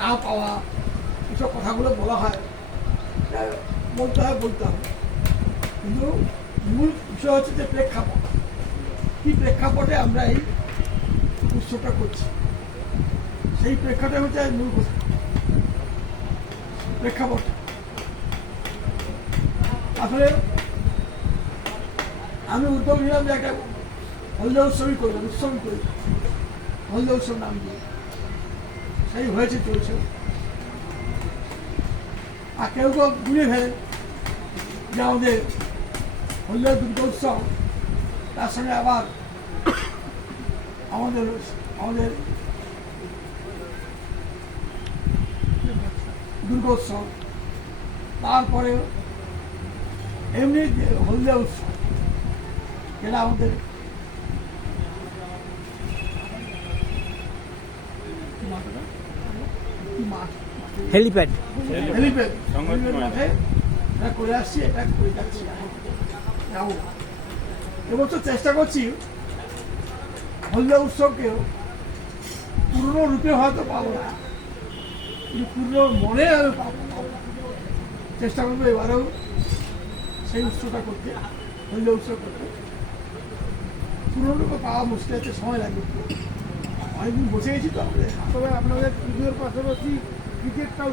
না পাওয়া, এসব কথাগুলো বলা হয়, বলতে হবে, কিন্তু মূল বিষয় হচ্ছে যে প্রেক্ষাপট, কি প্রেক্ষাপটে আমরা এই উৎসবটা করছি, সেই প্রেক্ষাপটে হচ্ছে মূল কথা। প্রেক্ষাপট আসলে আমি উদ্যোগ নিলাম যে একটা হলদে উৎসবই করবো, হলদে উৎসব নাম দিয়ে, সেই হয়েছে, চলছে। আর কেউ কেউ ঘুরে ফেলে যে আমাদের হলদে দুর্গোৎসব, তার সঙ্গে আবার আমাদের দুর্গোৎসব, তারপরে এমনি হলদে উৎসব, যেটা আমাদের হেলিপ্যাড মাঠে এটা করে আসছি, এটা করে যাচ্ছি, যাবো। এবছর চেষ্টা করছি হলদে উৎসবকেও পুরনো রূপে হয়তো পাবো না, কিন্তু পুরনো মনে আমি পাবো, চেষ্টা করবো এবারেও সেই উৎসবটা করতে, হলদে উৎসব করতে। পুরনো রূপে পাওয়া মুশকিল আছে, সময় লাগবে, অনেকদিন বসে গেছি তো আমাদের। তবে আপনাদের পুজোর পাশাপাশি ক্রিকেটটাও